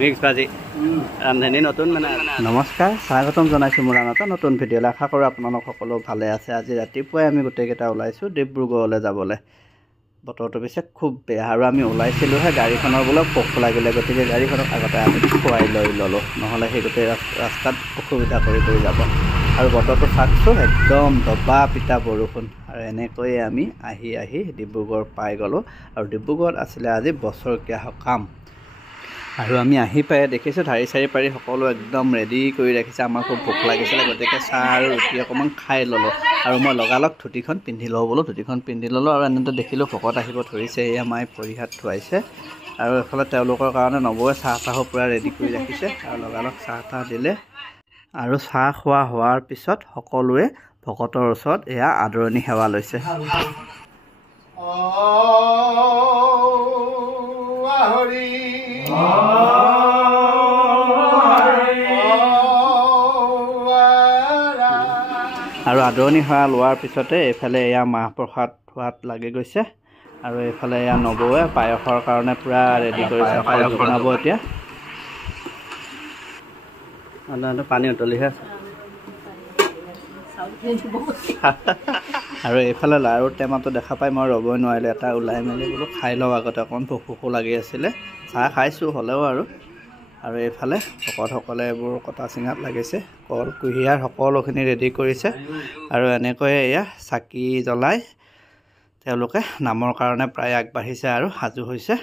mix ভাজি ৰান্ধনি নতুন মানে নমস্কাৰ স্বাগতম জনাইছোঁ মোৰ এটা নতুন ভিডিঅ'লৈ আশা কৰোঁ আপোনালোক সকলো ভালে আছে আজি ৰাতিপুৱাই আমি গোটেইকেইটা ওলাইছোঁ ডিব্ৰুগড়লৈ যাবলৈ বতৰটো পিছে খুব বেয়া আৰু আমি ওলাইছিলোঁহে গাড়ীখনৰ বোলে পোক লাগিলে গতিকে গাড়ীখনক আগতে আমি খুৱাই লৈ ল'লোঁ নহ'লে সেই গোটেই ৰাস্তাত অসুবিধা কৰি যাব আৰু বতৰটো চাওকচোন একদম দবা পিটা বৰষুণ আৰু এনেকৈয়ে আমি আহি ডিব্ৰুগড় পাই গ'লোঁ আৰু ডিব্ৰুগড়ত আছিলে আজি বছৰকীয়া সকাম আৰু আমি আহি পাই দেখিছোঁ ধাৰি চাৰি পাৰি সকলো একদম ৰেডি কৰি ৰাখিছে আমাৰ খুব ভোক লাগিছিলে গতিকে চাহ আৰু ৰুটি অকণমান খাই ল'লোঁ আৰু মই লগালগ ধুতিখন পিন্ধি লওঁ বোলো ধুতিখন পিন্ধি ল'লোঁ আৰু এনেতে দেখিলোঁ ভকত আহিব ধৰিছে এয়া মায়ে ভৰি হাত ধুৱাইছে আৰু এফালে তেওঁলোকৰ কাৰণে নবৌৱে চাহ তাহো পূৰা ৰেডি কৰি ৰাখিছে আৰু লগালগ চাহ তাহ দিলে আৰু চাহ খোৱা হোৱাৰ পিছত সকলোৱে ভকতৰ ওচৰত এয়া আদৰণি সেৱা লৈছে আৰু আদৰণি সেৱা লোৱাৰ পিছতে এইফালে এয়া মাহ প্ৰসাদ খোৱাত লাগি গৈছে আৰু এইফালে এয়া নবৌৱে পায়সৰ কাৰণে পূৰা ৰেডি কৰিছে পায়স বনাব এতিয়া পানী উতলিহে আছে আৰু এইফালে লাৰুৰ টেমাটো দেখা পাই মই ৰ'বই নোৱাৰিলোঁ এটা ওলাই মেলি বোলো খাই লওঁ আগতে অকণমান ভোকো লাগি আছিলে চাহ খাইছোঁ হ'লেও আৰু এইফালে ভকতসকলে এইবোৰ কটা চিঙাত লাগিছে কল কুঁহিয়াৰ সকলোখিনি ৰেডি কৰিছে আৰু এনেকৈয়ে এয়া চাকি জ্বলাই তেওঁলোকে নামৰ কাৰণে প্ৰায় আগবাঢ়িছে আৰু সাজু হৈছে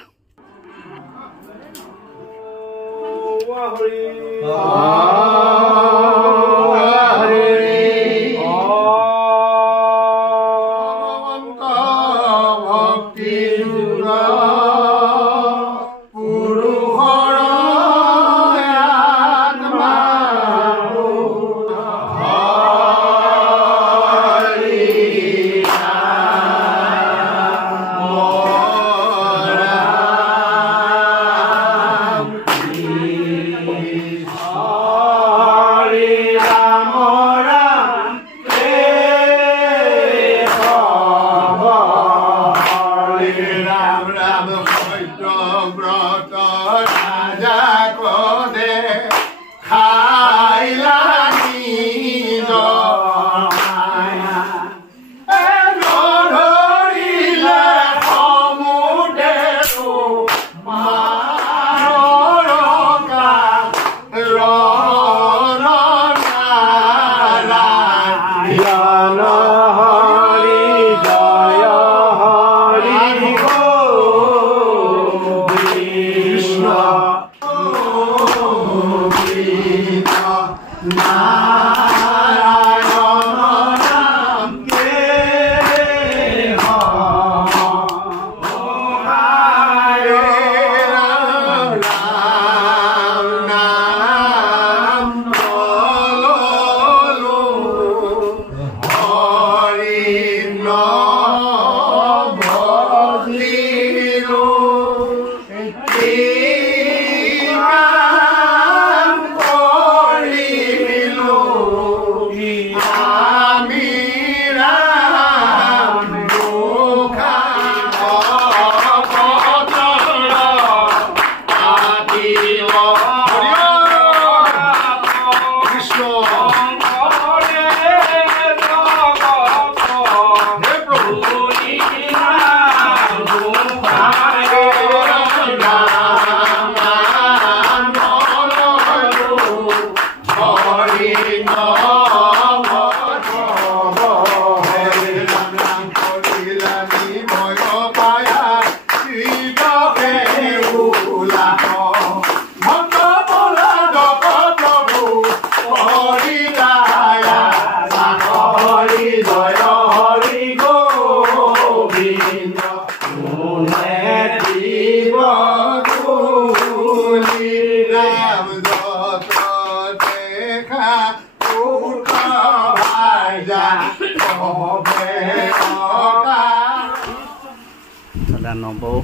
দাদা নবৌ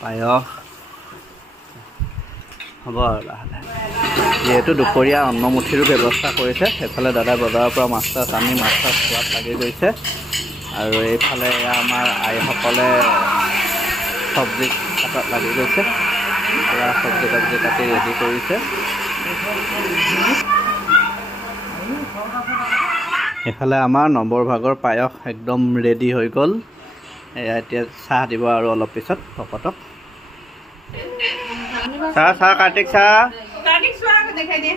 পায়স হ'ব আৰু লাহে যিহেতু দুপৰীয়া অন্নমুঠিৰো ব্যৱস্থা কৰিছে সেইফালে দাদাই বজাৰৰ পৰা মাছ চাছ আনি মাছ চাছ খোৱাত লাগি গৈছে আৰু এইফালে এয়া আমাৰ আইসকলে চব্জি কাটাত লাগি গৈছে এয়া চব্জি কাটি ৰেডি কৰিছে এইফালে আমাৰ নম্বৰ ভাগৰ পায়স একদম ৰেডি হৈ গ'ল এয়া এতিয়া চাহ দিব আৰু অলপ পিছত ভকতক চাহ কাৰ্তিক চাহ দেখাই দিয়ে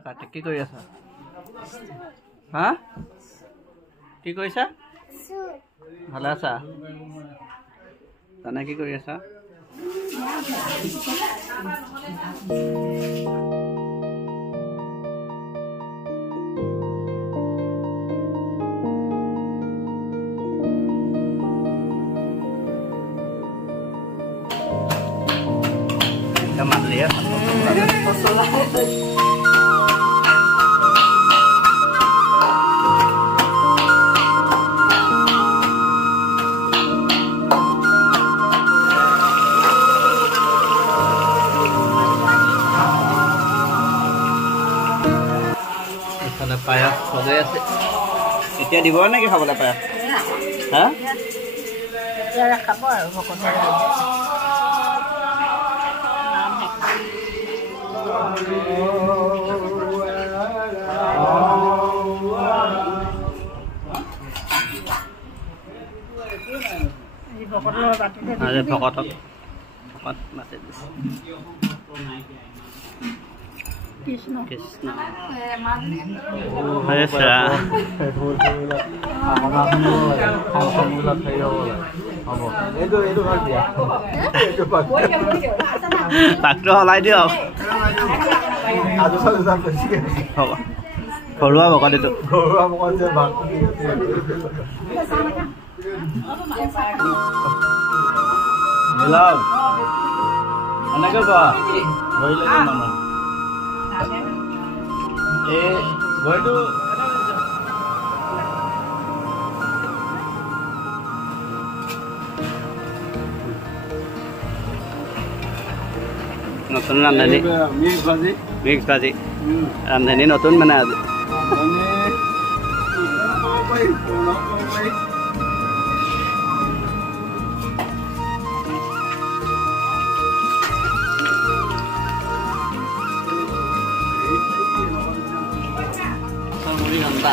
কাৰ্তিক কি কৰি আছা হা কি কৰিছা ভালে আছা জানা কি কৰি আছা Teman lihat পায়স সজাই আছে এতিয়া দিব নেকি খাবলৈ পায়স হা এতিয়া খাব আৰু ভকতে আৰে ভকতক ভকত মাতে দিছে কৃষ্ণ কৃষ্ণ হৰে শ্যাম পাকটো হলাই দিয়ক ঘৰুৱা ভকত এইটো ঘৰুৱা ভকত যে মিলাম এনেকৈ কোৱা ভৰিলে মানুহ এই ভৰিটো নতুন ৰান্ধনি মিক্স ভাজি ৰান্ধনি নতুন মানে আজি মুড়ি ঘণ্টা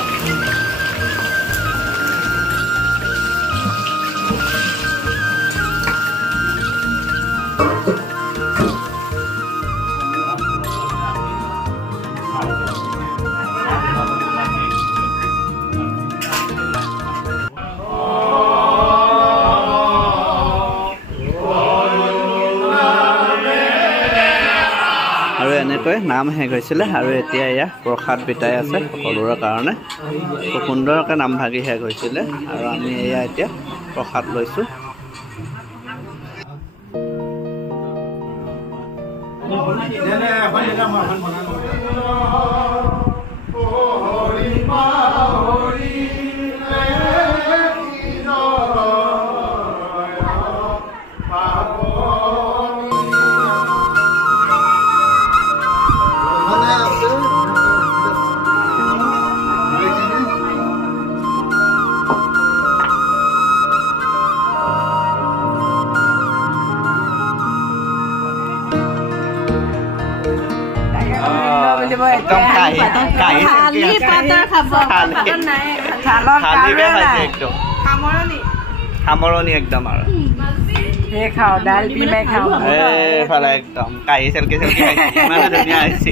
আৰু এনেকৈ নাম শেষ হৈছিলে আৰু এতিয়া এয়া প্ৰসাদ বিতাই আছে সকলোৰে কাৰণে খুব সুন্দৰকৈ নাম ভাগি শেষ হৈছিলে আৰু আমি এয়া এতিয়া প্ৰসাদ লৈছোঁ একদম খালি পাতৰ খাব পাতৰ নাই খালিকে খাইছে একদম খামৰণি একদম আৰু এই খাও ডাল পিমাই খাও এইফালে একদম কাহি চেলকি চেলকি খাইছে ইমান ধুনীয়া হৈছে